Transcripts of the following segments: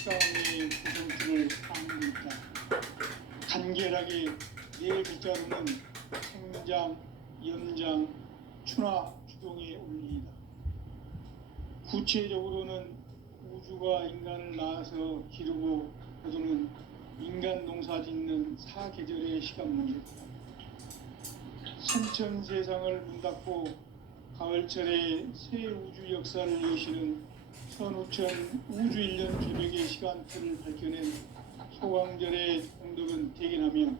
식당의 구성틀을 아닙니다. 간결하게 네 글자로는 생장, 연장, 추나 주동에 올립니다. 구체적으로는 우주가 인간을 낳아서 기르고 거두는 인간 농사 짓는 사계절의 시간 문제, 선천 세상을 문 닫고 가을철에 새 우주 역사를 여시는 선우천 우주 1년 개벽의 시간틀을 밝혀낸 소강절의 공덕은 대견하며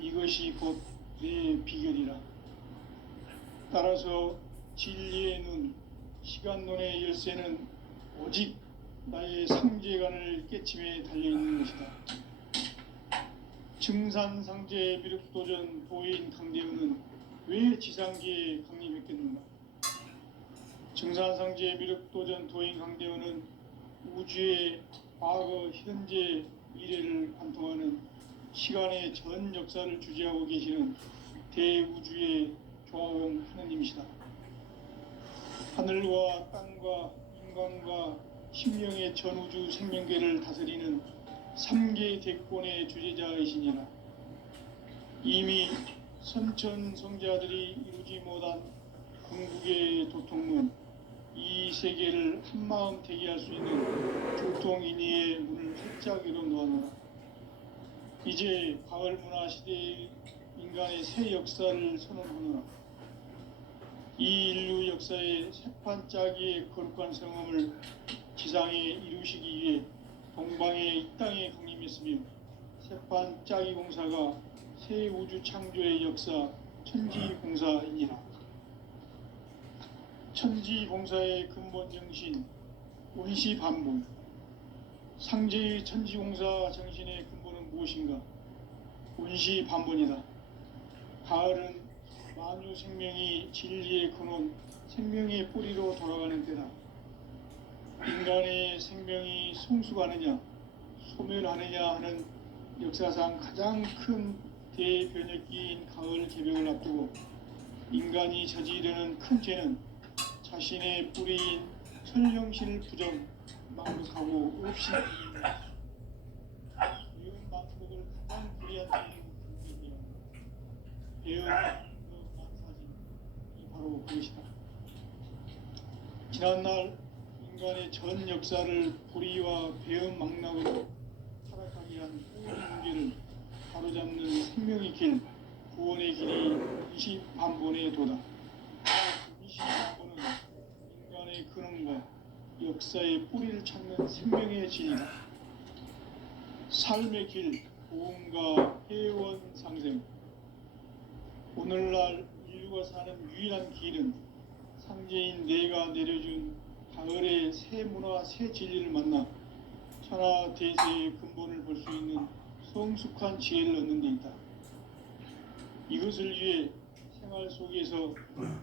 이것이 곧 내 비결이라. 따라서 진리의 눈, 시간론의 열쇠는 오직 나의 상제관을 깨침에 달려있는 것이다. 증산상제 미륵도전 도인 강대우는 왜 지상계에 강림했겠는가? 증산상제 미륵도전 도인 강대우는 우주의 과거, 현재, 미래를 관통하는 시간의 전 역사를 주재하고 계시는 대우주의 조화원 하느님이시다. 하늘과 땅과 인간과 신명의 전우주 생명계를 다스리는 3계 대권의 주재자이시니라. 이미 선천성자들이 이루지 못한 궁극의 도통문, 이 세계를 한마음 대기할 수 있는 조통인의의 문을 활짝 열어놓아노라. 이제 가을 문화 시대의 인간의 새 역사를 선언하노라. 이 인류 역사의 새판짜기의 거룩한 성험을 지상에 이루시기 위해 동방의 이 땅에 강림했으며 새판짜기 공사가 새 우주 창조의 역사 천지공사이니라. 천지공사의 근본 정신 원시반복. 상제의 천지공사 정신의 근본은 무엇인가? 원시반복이다. 가을은 만유 생명이 진리의 근원, 생명의 뿌리로 돌아가는 때다. 인간의 생명이 성숙하느냐, 소멸하느냐 하는 역사상 가장 큰 대변혁기인 가을 개벽을 앞두고 인간이 저지르는 큰 죄는 자신의 뿌리인 천령신을 부정, 망극하고 없이 배운 만국을 가장 불의한 죄인 배운 만사진이 바로 그것이다. 지난날 인간의 전 역사를 불의와 배은 망락으로 타락하게 한 모든 문제를 바로잡는 생명의 길, 구원의 길이 20반본의 도다. 20반본은 인간의 근원과 역사의 뿌리를 찾는 생명의 진이다. 삶의 길, 보험과 회원 상생. 오늘날 인류가 사는 유일한 길은 상제인 내가 내려준 가을의 새 문화, 새 진리를 만나 천하 대세의 근본을 볼 수 있는 성숙한 지혜를 얻는 데 있다. 이것을 위해 생활 속에서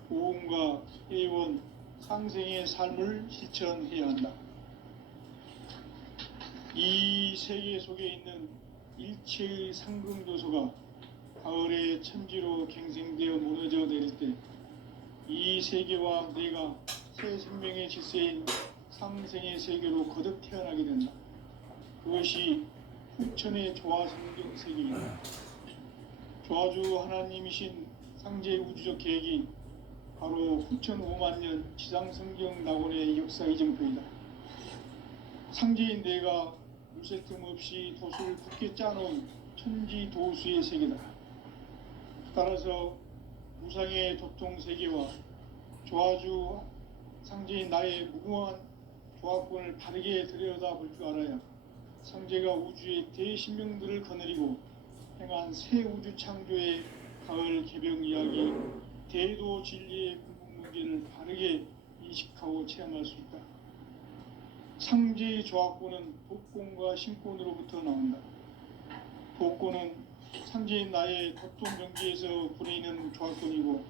보험과 회원, 상생의 삶을 실천해야 한다. 이 세계 속에 있는 일체의 상금도소가 가을의 천지로 갱생되어 무너져 내릴 때 이 세계와 내가 새 생명의 질서인 상생의 세계로 거듭 태어나게 된다. 그것이 후천의 조화성경 세계이다. 조화주 하나님이신 상제 우주적 계획이 바로 후천 5만년 지상성경 낙원의 역사 이정표이다. 상제인 내가 무쇠 틈 없이 도수를 굳게 짜놓은 천지 도수의 세계다. 따라서 무상의 도통 세계와 조화주 상제인 나의 무궁한 조화권을 바르게 들여다볼 줄 알아야 상제가 우주의 대신명들을 거느리고 행한 새 우주 창조의 가을 개벽 이야기, 대도 진리의 궁극 문제를 바르게 인식하고 체험할 수 있다. 상제의 조화권은 도권과 신권으로부터 나온다. 도권은 상제인 나의 도통 경지에서 부리는 조화권이고,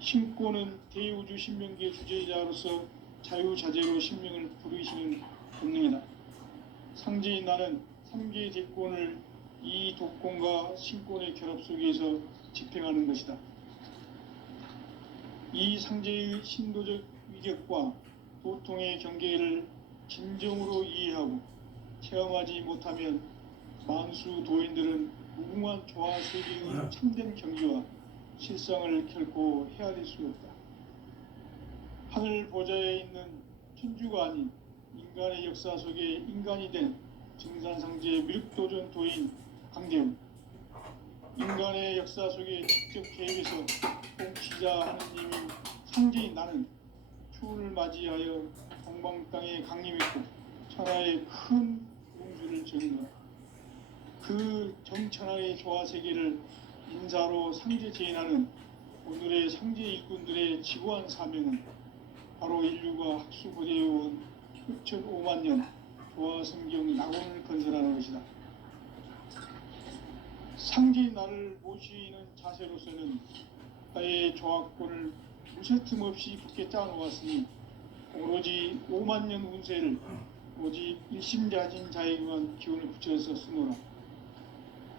신권은 대우주 신명계 주제자로서 자유자재로 신명을 부르시는 본능이다. 상제인 나는 3개의 대권을 이 도권과 신권의 결합 속에서 집행하는 것이다. 이 상제의 신도적 위격과 도통의 경계를 진정으로 이해하고 체험하지 못하면 만수 도인들은 무궁한 조화 세계의 참된 경지와 실상을 결코 헤아릴 수 없다. 하늘 보좌에 있는 천주가 아닌 인간의 역사 속에 인간이 된 증산상제 미륵도전 도인 강대훈, 인간의 역사 속에 직접 개입해서 통치자 하느님인 상제인 나는 추운을 맞이하여 동방 땅에 강림했고 천하의 큰 공주를 정의하라. 그 정천하의 조화 세계를 인사로 상제 제인하는 오늘의 상제 일꾼들의 지고한 사명은 바로 인류가 학수고대해온 6,5만 년 조화 성경 낙원을 건설하는 것이다. 상제인 나를 모시는 자세로서는 나의 조화권을 무쇠틈 없이 굳게 짜놓았으니 오로지 5만 년 운세를 오직 일심자진 자에게만 기운을 붙여서 쓰노라.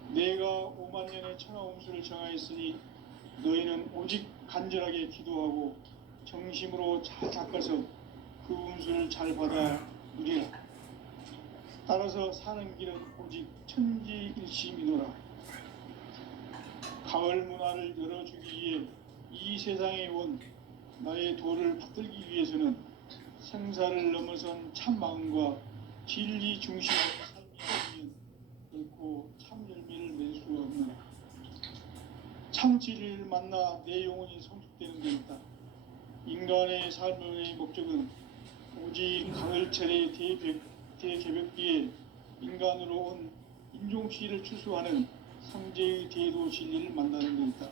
내가 5만 년의 천하 운수를 정하였으니 너희는 오직 간절하게 기도하고 정심으로 잘 닦아서 그 운수를 잘 받아 누리라. 따라서 사는 길은 오직 천지일심이노라. 가을 문화를 열어주기 위해 이 세상에 온 나의 도를 받들기 위해서는 생사를 넘어선 참 마음과 진리 중심의 삶이 있으면 결코 참 열매를 맺을 수가 없노라. 참 진리를 만나 내 영혼이 성숙되는 데 있다. 인간의 삶의 목적은 오직 가을철의 대개벽기에 인간으로 온 인종시를 추수하는 상제의 대도 진리를 만나는 데 있다.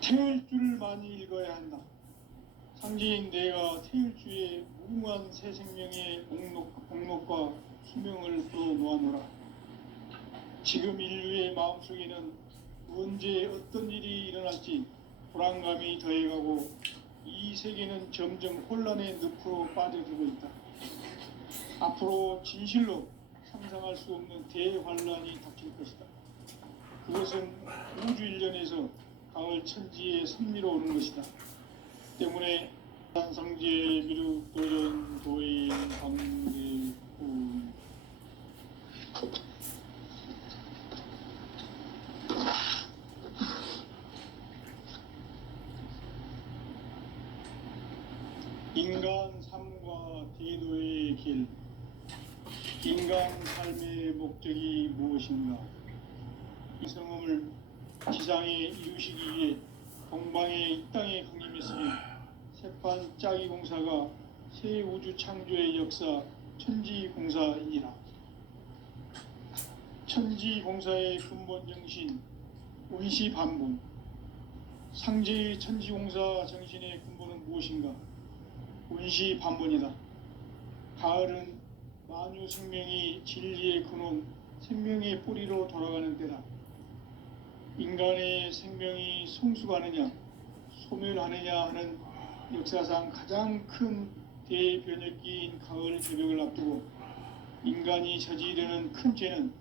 태을 줄을 많이 읽어야 한다. 상제인 내가 태일주의 무궁한 새 생명의 목록과 수명을 풀어놓아노라. 지금 인류의 마음속에는 언제 어떤 일이 일어날지 불안감이 더해가고 이 세계는 점점 혼란의 늪으로 빠져들고 있다. 앞으로 진실로 상상할 수 없는 대환란이 닥칠 것이다. 그것은 우주 일련에서 가을 천지의 섭리로 오는 것이다. 때문에 상제 미륵도전 도인 강대훈 인간 삶과 대도의 길. 인간 삶의 목적이 무엇인가? 이 성음을 지상에 이루시기 위해 동방의 이 땅에 강림했으며 세판 짜기 공사가 새 우주 창조의 역사 천지공사이라. 천지공사의 근본 정신 원시반본. 상제의 천지공사 정신의 근본은 무엇인가? 원시반본이다. 가을은 만유 생명이 진리의 근원, 생명의 뿌리로 돌아가는 때다. 인간의 생명이 성숙하느냐, 소멸하느냐 하는 역사상 가장 큰 대변혁기인 가을 개벽을 앞두고 인간이 저지르는 큰 죄는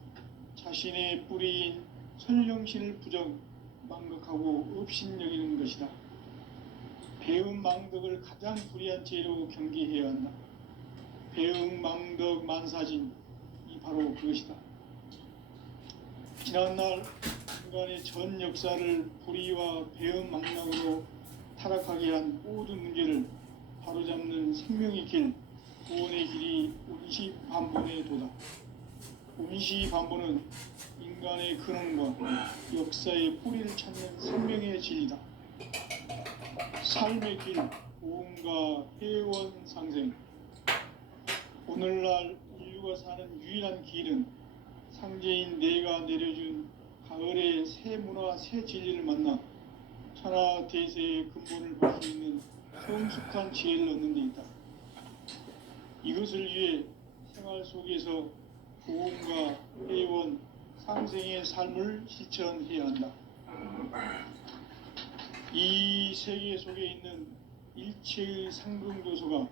자신의 뿌리인 선령신을 부정, 망각하고 업신여기는 것이다. 배음 망덕을 가장 불의한 죄로 경계해야 한다. 배음 망덕 만사진, 이 바로 그것이다. 지난날 인간의 전 역사를 불의와 배음 망락으로 타락하게 한 모든 문제를 바로잡는 생명의 길, 구원의 길이 원시반본의 도다. 원시반본은 인간의 근원과 역사의 뿌리를 찾는 생명의 진리다. 삶의 길, 고음과 회원 상생. 오늘날 인류가 사는 유일한 길은 상제인 내가 내려준 가을의 새 문화, 새 진리를 만나 천하 대세의 근본을 볼 수 있는 성숙한 지혜를 얻는 데 있다. 이것을 위해 생활 속에서 고음과 회원, 상생의 삶을 실천해야 한다. 이 세계 속에 있는 일체의 상승도소가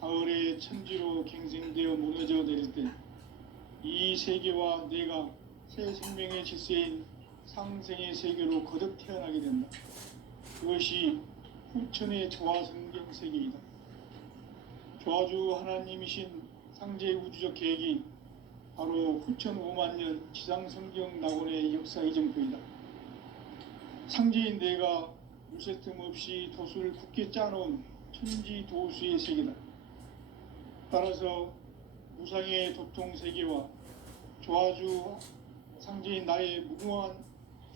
가을의 천지로 갱생되어 무너져 내릴 때 이 세계와 내가 새 생명의 질서인 상생의 세계로 거듭 태어나게 된다. 그것이 후천의 조화 성경 세계이다. 조화주 하나님이신 상제 우주적 계획이 바로 후천 5만 년 지상성경 낙원의 역사 이정표이다. 상제인 내가 무쇠 틈 없이 도수를 굳게 짜놓은 천지 도수의 세계다. 따라서 무상의 도통 세계와 조화주 상제인 나의 무궁한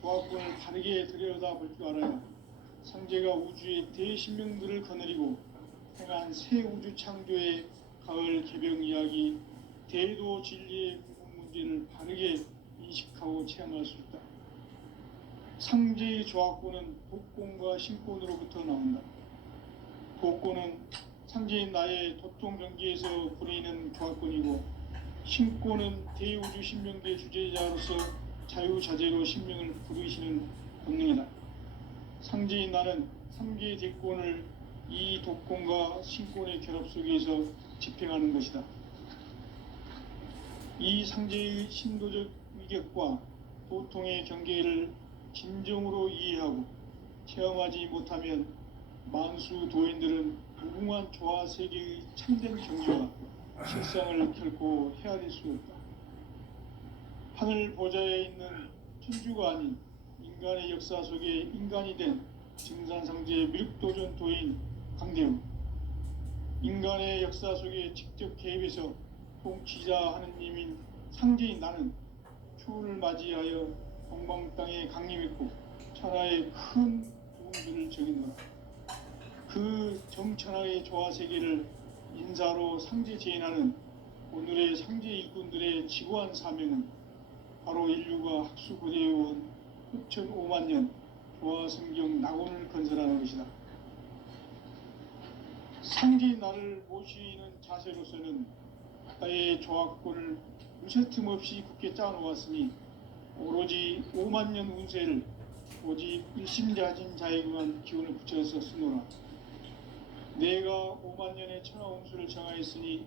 조합권을 바르게 들여다볼 줄 알아야 상제가 우주의 대신명들을 거느리고 행한 새 우주 창조의 가을 개병 이야기, 대도 진리의 궁극 문제를 바르게 인식하고 체험할 수 있다. 상제의 조합권은 복권과 신권으로부터 나온다. 복권은 상제인 나의 도통 경계에서 부리는 조합권이고, 신권은 대우주 신명계 주제자로서 자유자재로 신명을 부르시는 본능이다. 상제인 나는 3개의 대권을 이 독권과 신권의 결합 속에서 집행하는 것이다. 이 상제의 신도적 위격과 도통의 경계를 진정으로 이해하고 체험하지 못하면 만수 도인들은 무궁한 조화 세계의 참된 경지와 실상을 결코 헤아릴 수 없다. 하늘 보좌에 있는 천주가 아닌 인간의 역사 속에 인간이 된 증산상제의 미륵도전 도인 강대우, 인간의 역사 속에 직접 개입해서 통치자 하느님인 상제인 나는 추운을 맞이하여 동방 땅에 강림했고 천하의 큰 도움들을 적인노라. 그 정천하의 조화 세계를 인사로 상제 제인하는 오늘의 상제 일꾼들의 지고한 사명은 바로 인류가 학수고대해온 후천 5만 년 조화 성경 낙원을 건설하는 것이다. 상제인 나를 모시는 자세로서는 나의 조합권을 무쇠 틈 없이 굳게 짜놓았으니 오로지 5만 년 운세를 오직 일심자진 자에게만 기운을 붙여서 쓰노라. 내가 5만 년의 천하홍수를 정하였으니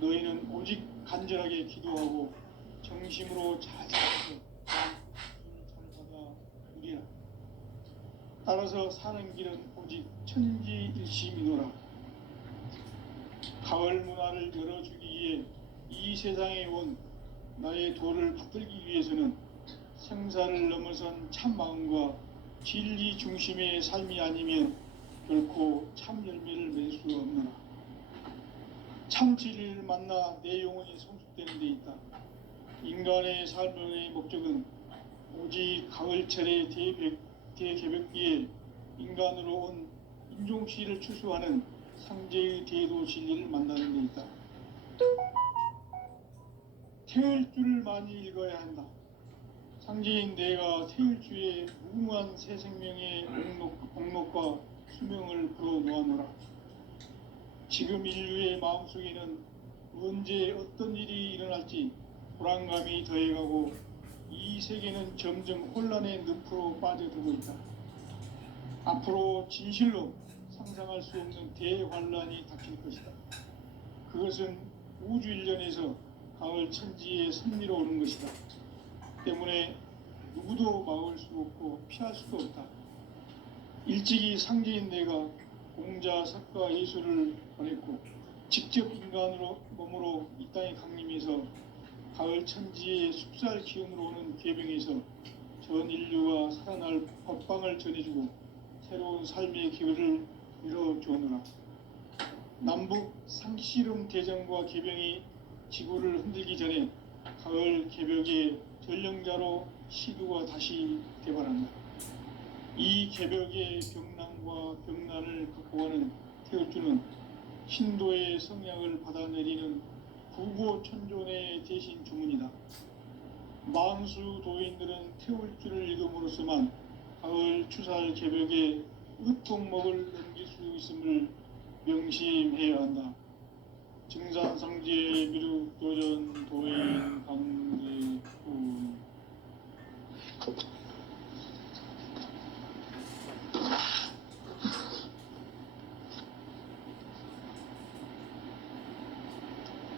너희는 오직 간절하게 기도하고 정심으로 잘 살아서 잘 받아 누리라. 따라서 사는 길은 오직 천지일심이노라. 가을 문화를 열어주기 위해 이 세상에 온 나의 도를 붙들기 위해서는 생사를 넘어선 참 마음과 진리 중심의 삶이 아니면 결코 참 열매를 맺을 수 없노라. 참 진리를 만나 내 영혼이 성숙되는 데 있다. 인간의 삶의 목적은 오직 가을철의 대개벽기에 인간으로 온 인종씨를 추수하는 상제의 대도 진리를 만나는 데 있다. 태을 줄을 많이 읽어야 한다. 상제인 내가 태을 주에 무궁한 새 생명의 목록과 수명을 불어놓아노라. 지금 인류의 마음속에는 언제 어떤 일이 일어날지 불안감이 더해가고 이 세계는 점점 혼란의 늪으로 빠져들고 있다. 앞으로 진실로 상상할 수 없는 대환란이 닥칠 것이다. 그것은 우주 일련에서 가을 천지의 섭리로 오는 것이다. 때문에 누구도 막을 수 없고 피할 수도 없다. 일찍이 상제인 내가 공자, 석가, 예수를 보냈고 직접 인간으로 몸으로 이 땅에 강림해서 가을 천지의 숲살 기운으로 오는 계병에서 전 인류가 살아날 법방을 전해주고 새로운 삶의 기회를 열어주오노라. 남북 상씨름 대전과 계병이 지구를 흔들기 전에 가을 개벽의 전령자로 시두가 다시 개발한다. 이 개벽의 병난과 병난을 극복하는 태울주는 신도의 성약을 받아내리는 구고천존의 대신 주문이다. 만수 도인들은 태울주를 읽음으로써만 가을 추살 개벽의 으통목을 넘길 수 있음을 명심해야 한다. 증산상제 미륵도전 도인 강제훈.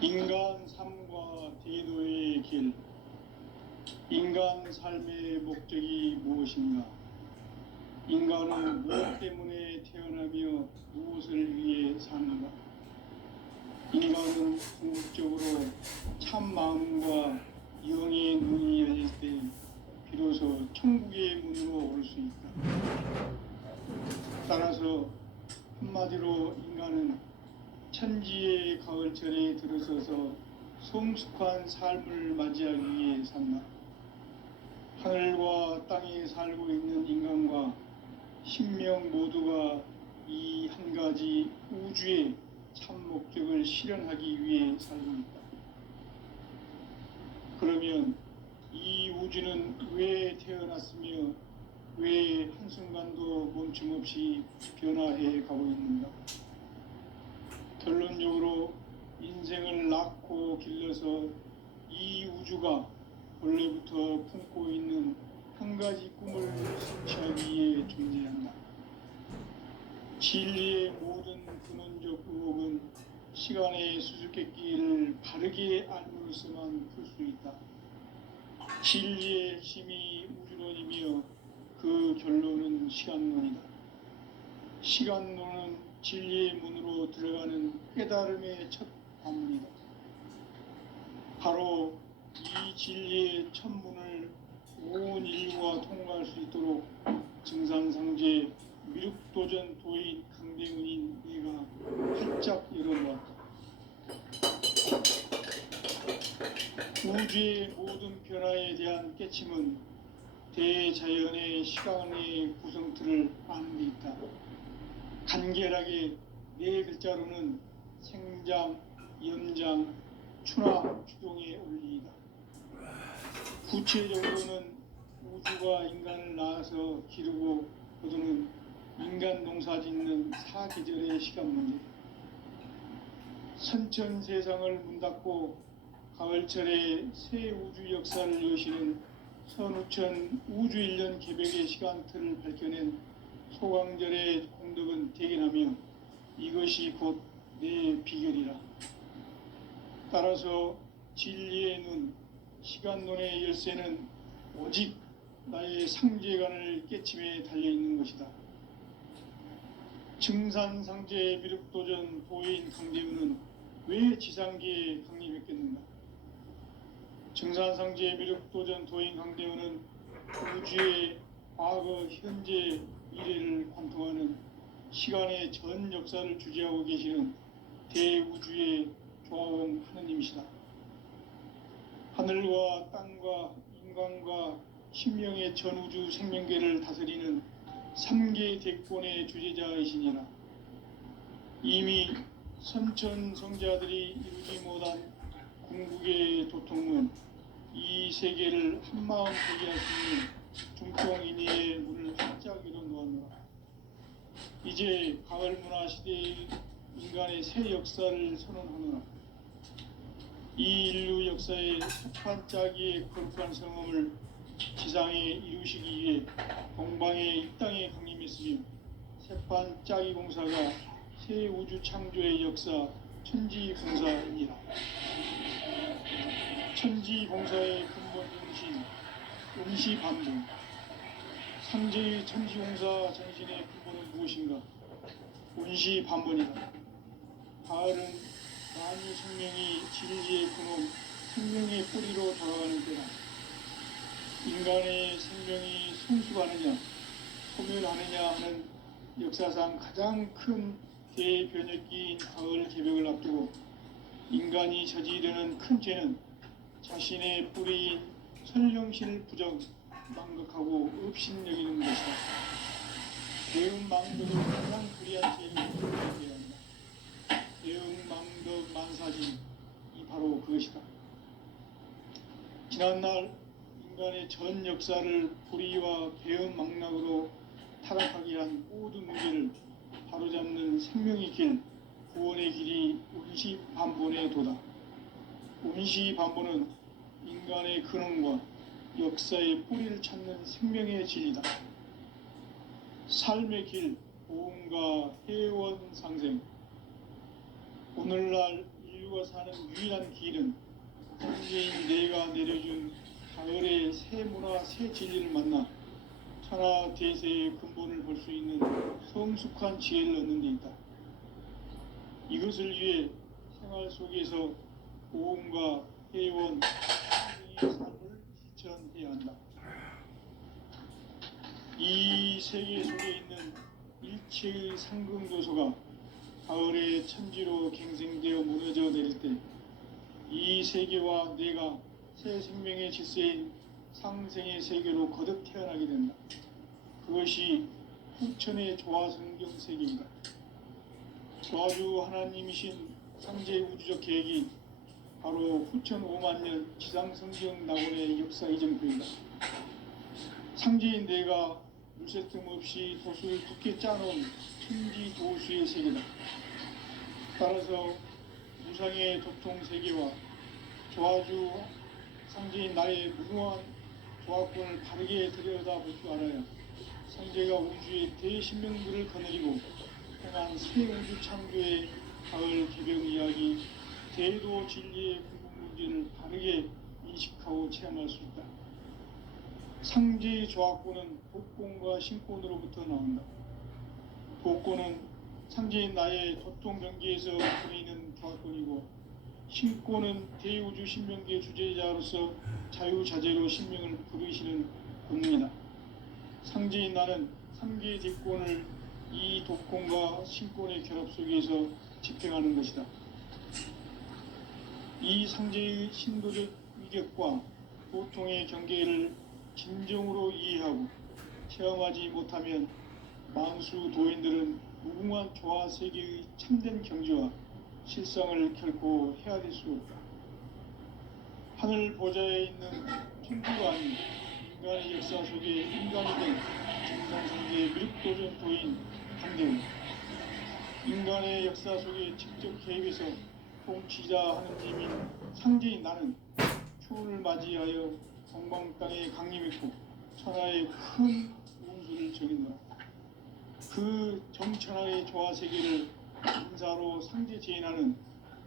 인간 삶과 대도의 길. 인간 삶의 목적이 무엇인가? 인간은 무엇 때문에 태어나며 무엇을 위해 사는가? 인간은 궁극적으로 참 마음과 영의 눈이 열릴 때 비로소 천국의 문으로 오를 수 있다. 따라서 한마디로 인간은 천지의 가을철에 들어서서 성숙한 삶을 맞이하기 위해 산다. 하늘과 땅에 살고 있는 인간과 신명 모두가 이 한 가지 우주의 참 목적을 실현하기 위해 살고 있다. 그러면 이 우주는 왜 태어났으며 왜 한순간도 멈춤없이 변화해 가고 있는가? 결론적으로 인생을 낳고 길러서 이 우주가 원래부터 품고 있는 한 가지 꿈을 성취하기 위해 존재한다. 진리의 모든 근원적 의혹은 시간의 수수께끼를 바르게 알므로서만 풀 수 있다. 진리의 핵심이 우주론이며 그 결론은 시간론이다. 시간론은 진리의 문으로 들어가는 깨달음의 첫 관문이다. 바로 이 진리의 첫 문을 온 인류가 통과할 수 있도록 증산상제 미륵도전 도인 강대문인 내가 활짝 열어놓았다. 우주의 모든 변화에 대한 깨침은 대자연의 시간의 구성틀을 아는 데 있다. 간결하게 네 글자로는 생장, 연장, 추나 추동의 원리이다. 구체적으로는 우주가 인간을 낳아서 기르고 거두는 인간 농사 짓는 사계절의 시간 문제, 선천 세상을 문 닫고 가을철에 새 우주 역사를 여시는 선우천 우주일년 개벽의 시간틀을 밝혀낸 소강절의 공덕은 대견하며 이것이 곧 내 비결이라. 따라서 진리의 눈, 시간론의 열쇠는 오직 나의 상제관을 깨침에 달려있는 것이다. 증산상제 미륵도전 도인 강대문은 왜 지상계에 강림했겠는가? 증산상제 미륵도전 도인 강대문은 우주의 과거, 현재, 미래를 관통하는 시간의 전 역사를 주재하고 계시는 대우주의 조화원 하느님이시다. 하늘과 땅과 인간과 신명의 전우주 생명계를 다스리는 3계 대권의 주제자이시니라. 이미 선천성자들이 이루지 못한 궁극의 도통은 이 세계를 한마음 되게 할 수 있는 중통인의의 문을 활짝 열어놓았노라. 이제 가을 문화 시대의 인간의 새 역사를 선언하노라. 이 인류 역사의 sep판짜기의 거룩한 성험을 지상에 이루시기 위해 동방의 이 땅에 강림했으며 sep판짜기 공사가 새 우주 창조의 역사 천지공사이니라. 천지공사의 근본 정신 음시반복. 상제의 천지공사 정신의 근본은 무엇인가? 운시반본이다. 가을은 만유 생명이 진리의 근원, 생명의 뿌리로 돌아가는 때다. 인간의 생명이 성숙하느냐, 소멸하느냐 하는 역사상 가장 큰 대변혁기인 가을 개벽을 앞두고 인간이 저지르는 큰 죄는 자신의 뿌리인 선령실 부정, 망극하고 업신여기는 것이다. 대응망덕을 가장 불의한 죄를 저질러야 한다. 대응망덕 만사진이 바로 그것이다. 지난날 인간의 전 역사를 불의와 배은망락으로 타락하게 한 모든 문제를 바로잡는 생명의 길, 구원의 길이 운시반본의 도다. 운시반본은 인간의 근원과 역사의 뿌리를 찾는 생명의 진리다. 삶의 길, 보험과 회원 상생. 오늘날 인류가 사는 유일한 길은 상제인 내가 내려준 가을의 새 문화, 새 진리를 만나 천하 대세의 근본을 볼 수 있는 성숙한 지혜를 얻는 데 있다. 이것을 위해 생활 속에서 고음과 회원, 상생의 삶을 실천해야 한다. 이 세계 속에 있는 일체의 상금도소가 가을의 천지로 갱생되어 무너져 내릴 때 이 세계와 내가 새 생명의 질서인 상생의 세계로 거듭 태어나게 된다. 그것이 후천의 조화성경 세계이다. 조화주 하나님이신 창제 우주적 계획이 바로 후천 5만 년 지상성경 낙원의 역사 이정표이다. 상제인 내가 물새 틈 없이 도수를 굳게 짜놓은 천지 도수의 세계다. 따라서 무상의 도통 세계와 조화주 상제인 나의 무궁한 조화권을 바르게 들여다볼 줄 알아야 상제가 우주의 대신명들을 거느리고 행한 새 우주 창조의 가을 개벽 이야기, 대도 진리의 궁극 문제를 바르게 인식하고 체험할 수 있다. 상제의 조화권은 복권과 신권으로부터 나온다. 복권은 상제인 나의 도통 경계에서 보이는 조화권이고, 신권은 대우주 신명계 주제자로서 자유자재로 신명을 부르시는 본능이다. 상제인 나는 상계의 대권을 이 독권과 신권의 결합 속에서 집행하는 것이다. 이 상제의 신도적 위격과 보통의 경계를 진정으로 이해하고 체험하지 못하면 만수 도인들은 무궁한 조화 세계의 참된 경지와 실상을 결코 헤아릴 수 없다. 하늘 보좌에 있는 천주가 아닌 인간의 역사 속에 인간이 된 정상상계의 미륵도전 도인 한대우, 인간의 역사 속에 직접 개입해서 통치자 하느님인 상제인 나는 추운을 맞이하여 동방 땅에 강림했고 천하의 큰 운수를 정했노라. 그 정천하의 조화 세계를 인사로 상제 제인하는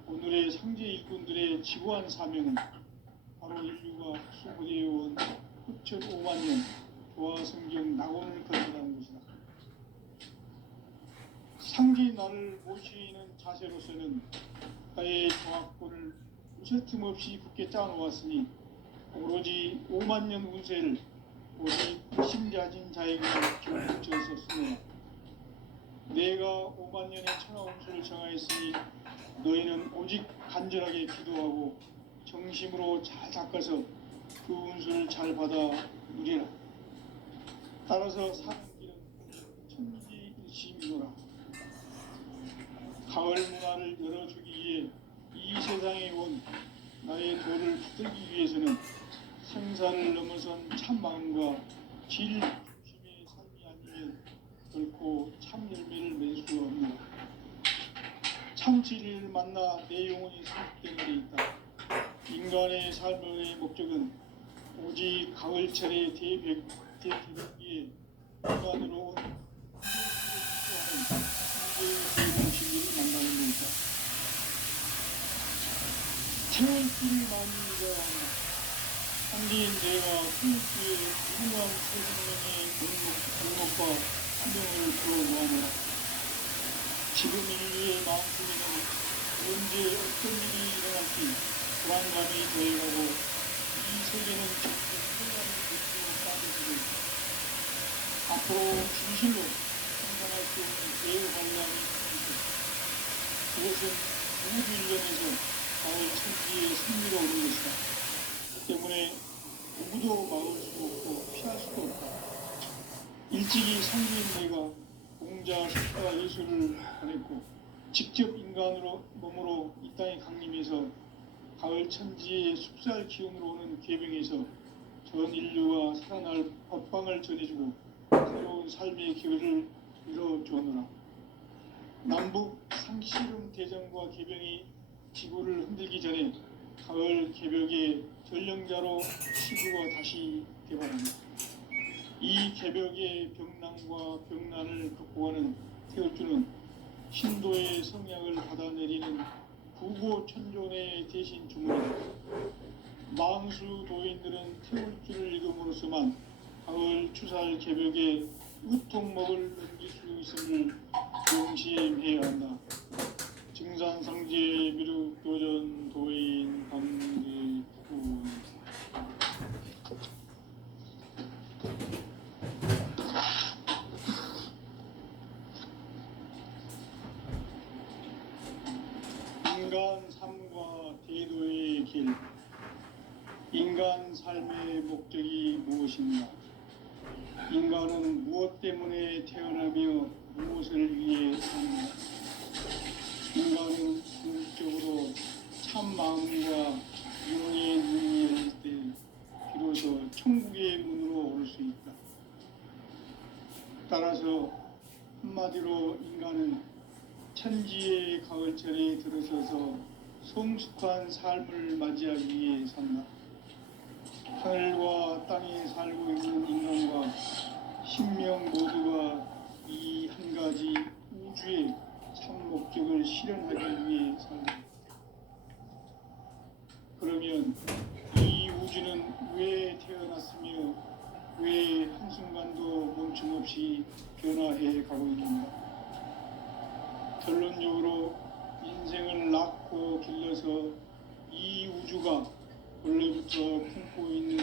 오늘의 상제 일꾼들의 지구한 사명은 바로 인류가 수고되어온 후천 5만 년 조화 성경 낙원을 건너라는 것이다. 상제인 나를 모시는 자세로서는 나의 조화권을 무쇠틈 없이 굳게 짜놓았으니 오로지 5만 년 운세를 오직 신자진 자에게만 붙여서 쓰노라. 내가 5만 년의 천하 운수를 정하였으니 너희는 오직 간절하게 기도하고 정심으로 잘 닦아서 그 운수를 잘 받아 누리라. 따라서 사는 길은 천지일심이노라. 가을 문화를 열어주기 위해 이 세상에 온 나의 도를 붙들기 위해서는 생사를 넘어선 참마음과 질 중심의 삶이 아니면 결코 참 열매를 맺을 수 없노라. 참 진리를 만나 내 영혼이 성숙되는 데 있다. 인간의 삶의 목적은 오직 가을철의 대개벽기에 인간으로 온 신재의 대공신을 만나는 것이다. 채울 길이 많이 잃어가나 상제인 내가 태울기에 무궁한 새 생명의 목과 사명을 불어모아노라. 지금 인류의 마음속에는 언제 어떤 일이 일어날지 불안감이 더해가고 이 세계는 점점 혼란의 물속으로 빠져들고 있다. 앞으로 진실로 상상할 수 없는 대환란이 있다. 그것은 우주 일련에서 가을 천지의 승리로 오는 것이다. 때문에 누구도 막을 수도 없고 피할 수도 없다. 일찍이 상제인 내가 공자, 석가, 예수를 보냈고 직접 인간으로 몸으로 이 땅에 강림해서 가을 천지의 숲살 기운으로 오는 계병에서 전 인류와 살아날 법방을 전해주고 새로운 삶의 기회를 이뤄주었노라. 남북 상씨름 대전과 계병이 지구를 흔들기 전에 가을 개벽의 전령자로 시구가 다시 개발합니다. 이 개벽의 병난과 병난을 극복하는 태울주는 신도의 성약을 받아내리는 부고천존의 대신 주문이다. 망수 도인들은 태울주를 읽음으로써만 가을 추살 개벽의 으통목을 넘길 수 있음을 명심해야 한다. 증산상제 미륵도전 도인 강대군 인간 삶과 대도의 길. 인간 삶의 목적이 무엇인가? 인간은 무엇 때문에 태어나며 무엇을 위해 사는가? 인간은 궁극적으로 참 마음과 영의 눈이 열릴 때 비로소 천국의 문으로 올 수 있다. 따라서 한마디로 인간은 천지의 가을철에 들어서서 성숙한 삶을 맞이하기 위해 산다. 하늘과 땅에 살고 있는 인간과 신명 모두가 이 한 가지 우주의 참 목적을 실현하기 위해 산다. 그러면 이 우주는 왜 태어났으며 왜 한순간도 멈춤없이 변화해 가고 있는가? 결론적으로 인생을 낳고 길러서 이 우주가 원래부터 품고 있는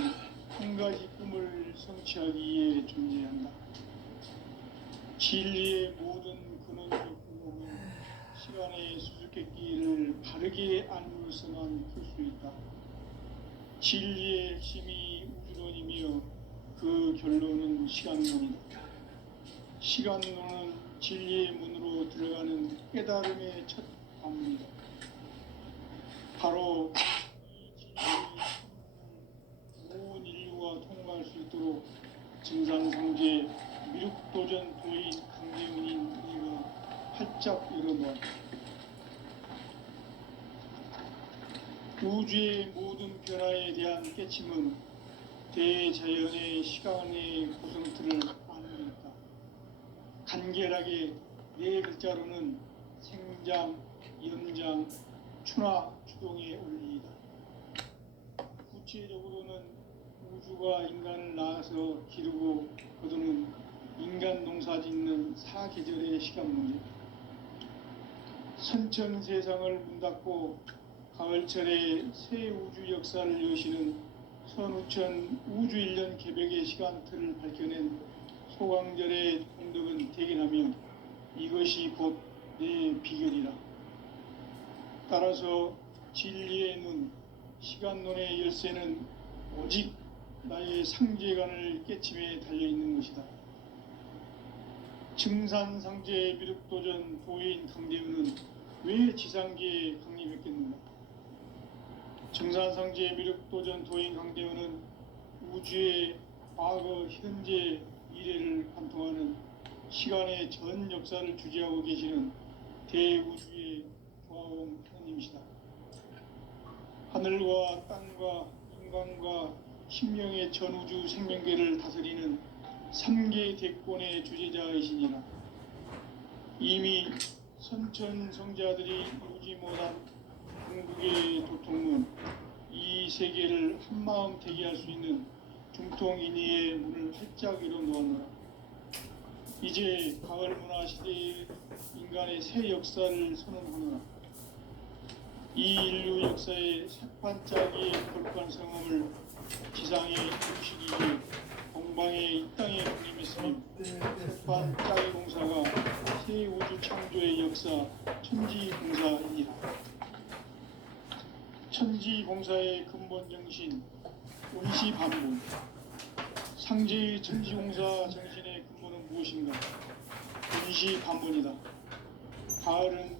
한 가지 꿈을 성취하기 위해 존재한다. 진리의 모든 근원적 궁극은 시간의 수수께끼를 바르게 알므로서만 풀 수 있다. 진리의 핵심이 우주론이며 그 결론은 시간론이다. 시간론은 진리의 문으로 들어가는 깨달음의 첫 관문이다. 바로 이 진리의 온 인류가 통과할 수 있도록 증산상제 미륵도전 도인 강대문인 우리가 활짝 열어놓았다. 우주의 모든 변화에 대한 깨침은 대자연의 시간의 구성틀을 안는다. 간결하게 네 글자로는 생장, 연장, 추나 추동의 원리이다. 구체적으로는 우주가 인간을 낳아서 기르고 거두는 인간 농사 짓는 사계절의 시간문제. 선천 세상을 문 닫고 가을철에 새 우주 역사를 여시는 선우천 우주 1년 개벽의 시간틀을 밝혀낸 소강절의 공덕은 대견하며 이것이 곧 내 비결이라. 따라서 진리의 눈, 시간론의 열쇠는 오직 나의 상제관을 깨침에 달려있는 것이다. 증산상제 미륵도전 도인 강대우는 왜 지상계에 강림했겠는가? 증산상제 미륵도전 도인 강대우는 우주의 과거, 현재, 미래를 관통하는 시간의 전 역사를 주재하고 계시는 대우주의 조화원 하나님이시다. 하늘과 땅과 인간과 신명의 전우주 생명계를 다스리는 3개 대권의 주재자이시니라. 이미 선천성자들이 이루지 못한 궁극의 도통문, 이 세계를 한마음 대기할 수 있는 중통인의의 문을 활짝 열어놓았노라. 이제 가을 문화 시대의 인간의 새 역사를 선언하노라. 이 인류 역사의 새판짜기의 걸판 성함을 지상에 이루시기 위해 동방에 이 땅에 군림했으며 새판짜기 공사가 새 우주 창조의 역사 천지공사이니라. 천지공사의 근본 정신 원시반문. 상제의 천지공사 정신의 근본은 무엇인가? 원시반문이다. 가을은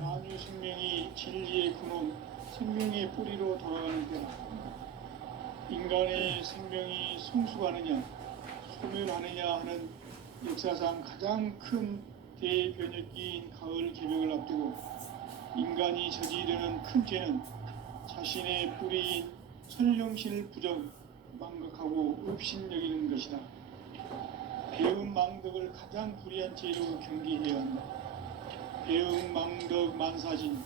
만유 생명이 진리의 근원, 생명의 뿌리로 돌아가는 때다. 인간의 생명이 성숙하느냐, 소멸하느냐 하는 역사상 가장 큰 대변혁기인 가을 개벽을 앞두고 인간이 저지르는 큰 죄는 자신의 뿌리인 설령신을 부정, 망각하고 업신여기는 것이다. 배움 망덕을 가장 불의한 죄로 경계해야 한다. 배움 망덕 만사진이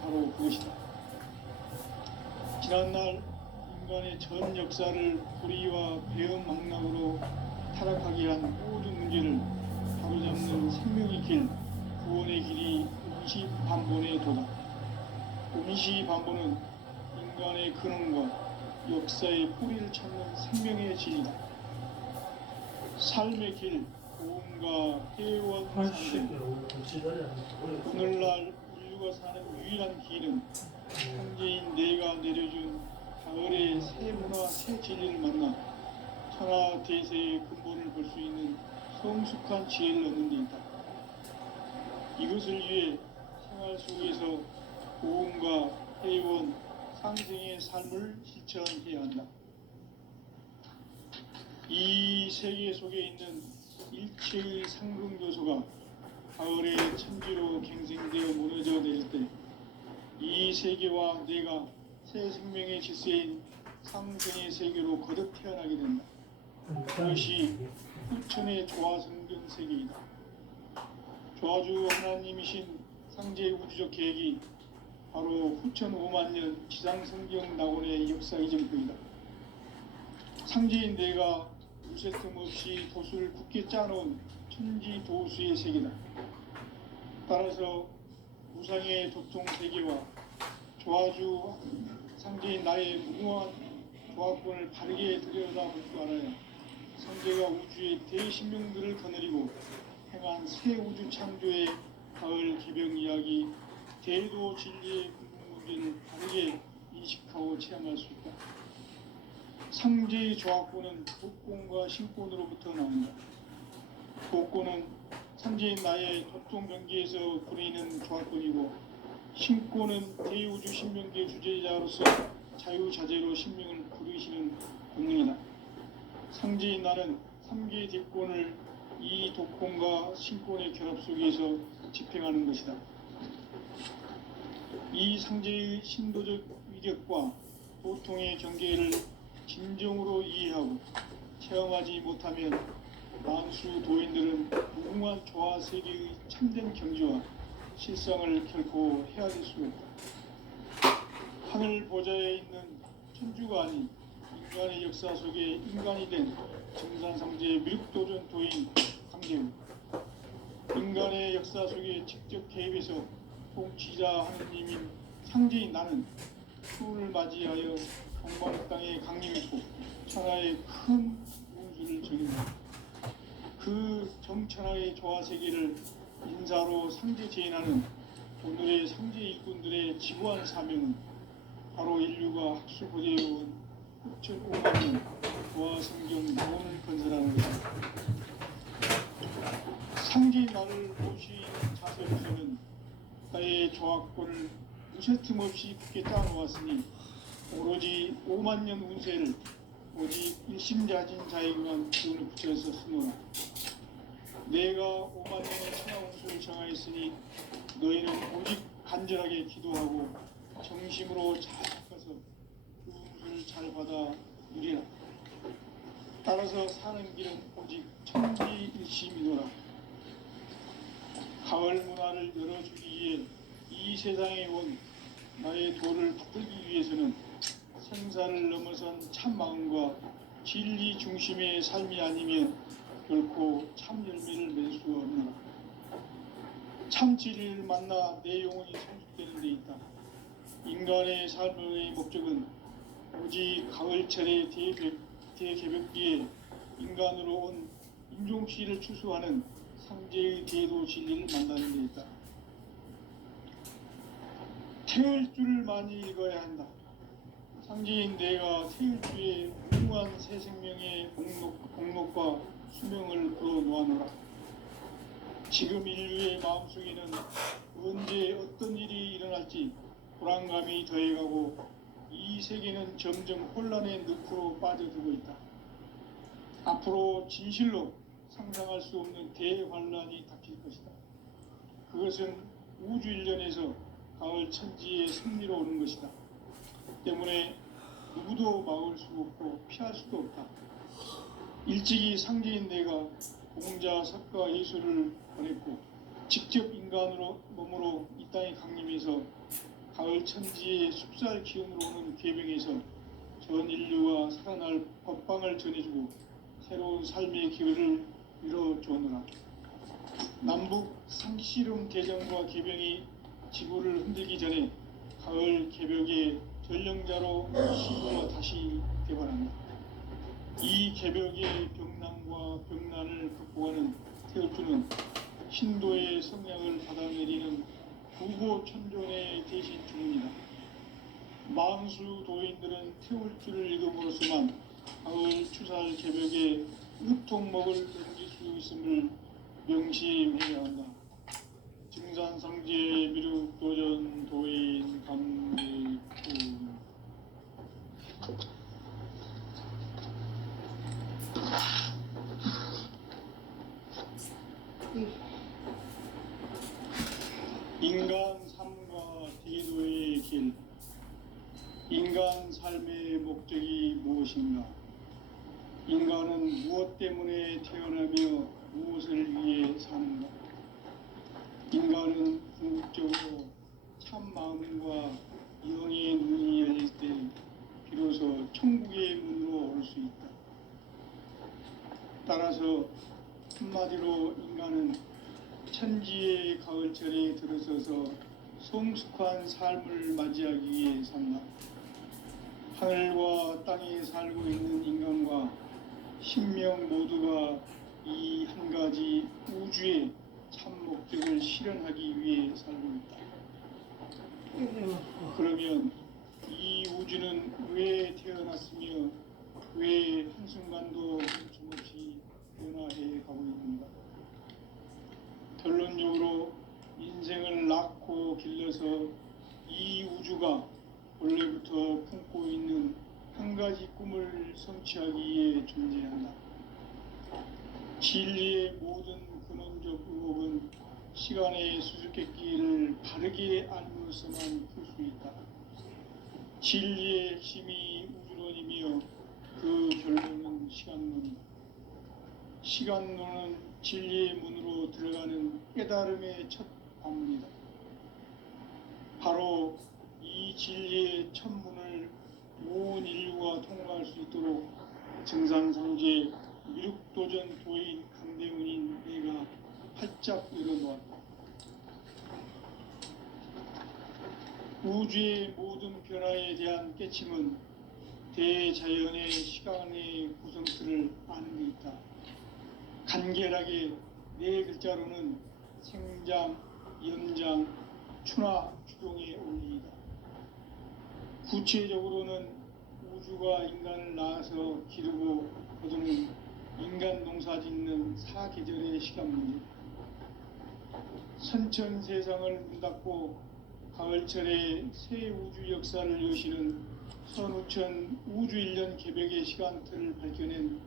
바로 그것이다. 지난날 인간의 전 역사를 불의와 배움 망락으로 타락하게 한 모든 문제를 바로잡는 생명의 길, 구원의 길이 임시반본에 도다. 임시반본은 인간의 근원과 역사의 뿌리를 찾는 생명의 진리다. 삶의 길, 고음과 해원 상생. 오늘날 인류가 사는 유일한 길은 황제인 내가 내려준 가을의 새 문화, 새 진리를 만나 천하 대세의 근본을 볼 수 있는 성숙한 지혜를 얻는 데 있다. 이것을 위해 생활 속에서 고음과 해원, 상생의 삶을 실천해야 한다. 이 세계 속에 있는 일체의 상승 요소가 가을의 천지로 갱생되어 무너져 내릴 때 이 세계와 내가 새 생명의 질서인 상생의 세계로 거듭 태어나게 된다. 그것이 후천의 조화성경 세계이다. 조화주 하나님이신 상제의 우주적 계획이 바로 후천 5만 년 지상성경 낙원의 역사 이전표이다. 상제인 내가 무쇠틈 없이 도수를 굳게 짜놓은 천지 도수의 세계다. 따라서 무상의 도통 세계와 조화주 상제인 나의 무궁한 조화권을 바르게 들여다볼 줄 알아야 상제가 우주의 대신명들을 거느리고 행한 새 우주 창조의 가을 개병 이야기, 대도 진리의 근본 문제를 바르게 인식하고 체험할 수 있다. 상제의 조화권은 복권과 신권으로부터 나온다. 복권은 상제인 나의 도통 경계에서 부리는 조화권이고, 신권은 대우주 신명계 주제자로서 자유자재로 신명을 부르시는 권능이다. 상제인 나는 3개의 대권을 이 독권과 신권의 결합 속에서 집행하는 것이다. 이 상제의 신도적 위격과 도통의 경계를 진정으로 이해하고 체험하지 못하면 만수 도인들은 무궁한 조화 세계의 참된 경지와 실상을 결코 헤아릴 수 없다. 하늘 보좌에 있는 천주가 아닌 인간의 역사 속에 인간이 된 정산상제의 밀도전 도인 상제우, 인간의 역사 속에 직접 개입해서 통치자 하느님인 상제인 나는 추운을 맞이하여 동방 땅에 강림했고 천하의 큰 운수를 정인다. 그 정천하의 조화세계를 인사로 상제 제인하는 오늘의 상제 일꾼들의 지구한 사명은 바로 인류가 학술보재해온 후천 5만 년 조화성경 낙원을 건설하는 것입니다. 상제인 나를 모시는 자세로서는 나의 조화권을 무쇠틈 없이 굳게 짜놓았으니 오로지 5만 년 운세를 오직 일심자진 자에게만 기운을 붙여서 쓰노라. 내가 5만 년의 천하 운수를 정하였으니 너희는 오직 간절하게 기도하고 정심으로 잘 닦아서 그 운수를 잘 받아 누리라. 따라서 사는 길은 오직 천지일심이노라. 가을 문화를 열어주기 위해 이 세상에 온 나의 도를 붙들기 위해서는 생사를 넘어선 참 마음과 진리 중심의 삶이 아니면 결코 참 열매를 맺을 수 없노라. 참 진리를 만나 내 영혼이 성숙되는 데 있다. 인간의 삶의 목적은 오직 가을철의 대개벽기에 인간으로 온 인종씨를 추수하는 상제의 대도 진리를 만나는 데 있다. 태을 줄을 많이 읽어야 한다. 상제인 내가 태을주의 무궁한 새 생명의 공록과 수명을 걸어놓아노라. 지금 인류의 마음속에는 언제 어떤 일이 일어날지 불안감이 더해가고 이 세계는 점점 혼란의 늪으로 빠져들고 있다. 앞으로 진실로 상상할 수 없는 대환란이 닥칠 것이다. 그것은 우주 일련에서 가을 천지의 승리로 오는 것이다. 때문에 누구도 막을 수 없고 피할 수도 없다. 일찍이 상제인 내가 공자, 석가, 예수를 보냈고 직접 인간으로 몸으로 이 땅에 강림해서 가을 천지의 숲살 기운으로 오는 계병에서 전 인류가 살아날 법방을 전해주고 새로운 삶의 기회를 이뤄주었노라. 남북 상씨름 대전과 개병이 지구를 흔들기 전에 가을 개벽의 전령자로 시구가 다시 개발한다. 이 개벽의 병난과 병난을 극복하는 태울주는 신도의 성량을 받아내리는 구고천존의 대신 주문이다. 망수 도인들은 태울주를 읽음으로써만 가을 추살 개벽의 으통목을 넘길 수 있음을 명심해야 한다. 증산상제 미륵도전 도인 감리구. 인간 삶과 대도의 길. 인간 삶의 목적이 무엇인가? 인간은 무엇 때문에 태어나며 무엇을 위해 사는가? 인간은 궁극적으로 참 마음과 영의 눈이 열릴 때 비로소 천국의 문으로 올 수 있다. 따라서 한마디로 인간은 천지의 가을철에 들어서서 성숙한 삶을 맞이하기 위해 산다. 하늘과 땅에 살고 있는 인간과 신명 모두가 이 한 가지 우주의 참 목적을 실현하기 위해 살고 있다. 그러면 이 우주는 왜 태어났으며 왜 한순간도 멈춤없이 변화해 가고 있는가? 결론적으로 인생을 낳고 길러서 이 우주가 원래부터 품고 있는 한 가지 꿈을 성취하기 위해 존재한다. 진리의 모든 근원적 의혹은 시간의 수수께끼를 바르게 알므로서만 풀 수 있다. 진리의 핵심이 우주론이며 그 결론은 시간론이다. 시간론은 진리의 문으로 들어가는 깨달음의 첫 방문이다. 바로 이 진리의 첫 문을 온 인류가 통과할 수 있도록 증산상제 미륵도전 도인 강대훈인 내가 활짝 열어놓았다. 우주의 모든 변화에 대한 깨침은 대자연의 시간의 구성틀을 아는 데 있다. 간결하게 네 글자로는 생장, 연장, 추나 추동의 원리이다. 구체적으로는 우주가 인간을 낳아서 기르고 거두는 인간 농사 짓는 사계절의 시간 문제. 선천 세상을 문 닫고 가을철에 새 우주 역사를 여시는 선우천 우주 1년 개벽의 시간틀을 밝혀낸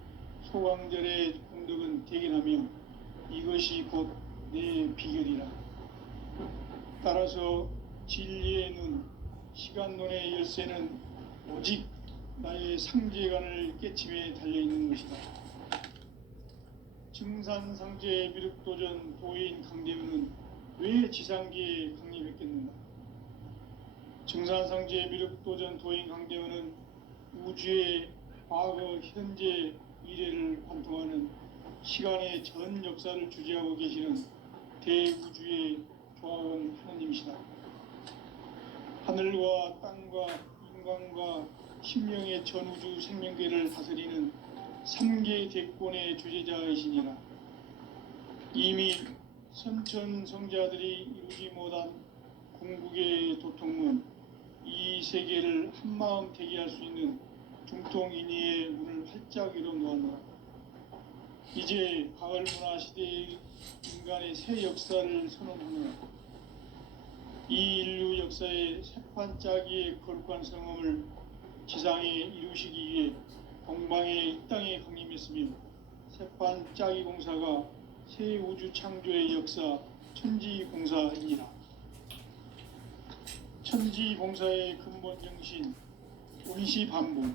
소강절의 공덕은 대견하며 이것이 곧 내 비결이라. 따라서 진리의 눈, 시간론의 열쇠는 오직 나의 상제관을 깨침에 달려있는 것이다. 증산상제 미륵도전 도인 강대훈은 왜 지상계에 강림했겠는가? 증산상제 미륵도전 도인 강대훈은 우주의 과거, 현재, 미래를 관통하는 시간의 전 역사를 주재하고 계시는 대우주의 조화원 하느님이시다. 하늘과 땅과 인간과 심령의 전우주 생명계를 다스리는 3계 대권의 주재자이시니라. 이미 선천 성자들이 이루지 못한 궁극의 도통문, 이 세계를 한마음 대기할 수 있는 중통인의의 문을 활짝 열어놓았노라. 이제 가을 문화 시대의 인간의 새 역사를 선언하노라. 이 인류 역사의 새판짜기의 거룩한 성험을 지상에 이루시기 위해 동방의 이 땅에 강림했으며 새판짜기 공사가 새 우주 창조의 역사 천지공사이니라. 천지공사의 근본 정신 운시반복.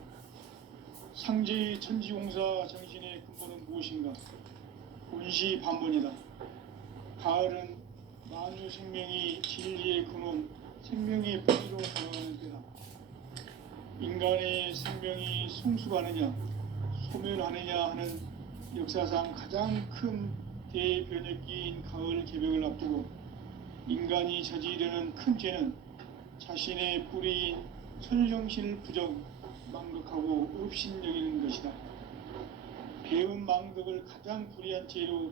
상제의 천지공사 정신의 근본은 무엇인가? 운시반복이다. 가을은 만유 생명이 진리의 근원, 생명의 뿌리로 돌아가는 때다. 인간의 생명이 성숙하느냐, 소멸하느냐 하는 역사상 가장 큰 대변혁기인 가을 개벽을 앞두고 인간이 저지르는 큰 죄는 자신의 뿌리인 천정신을 부정, 망극하고 업신 여기는 것이다. 배운 망덕을 가장 불의한 죄로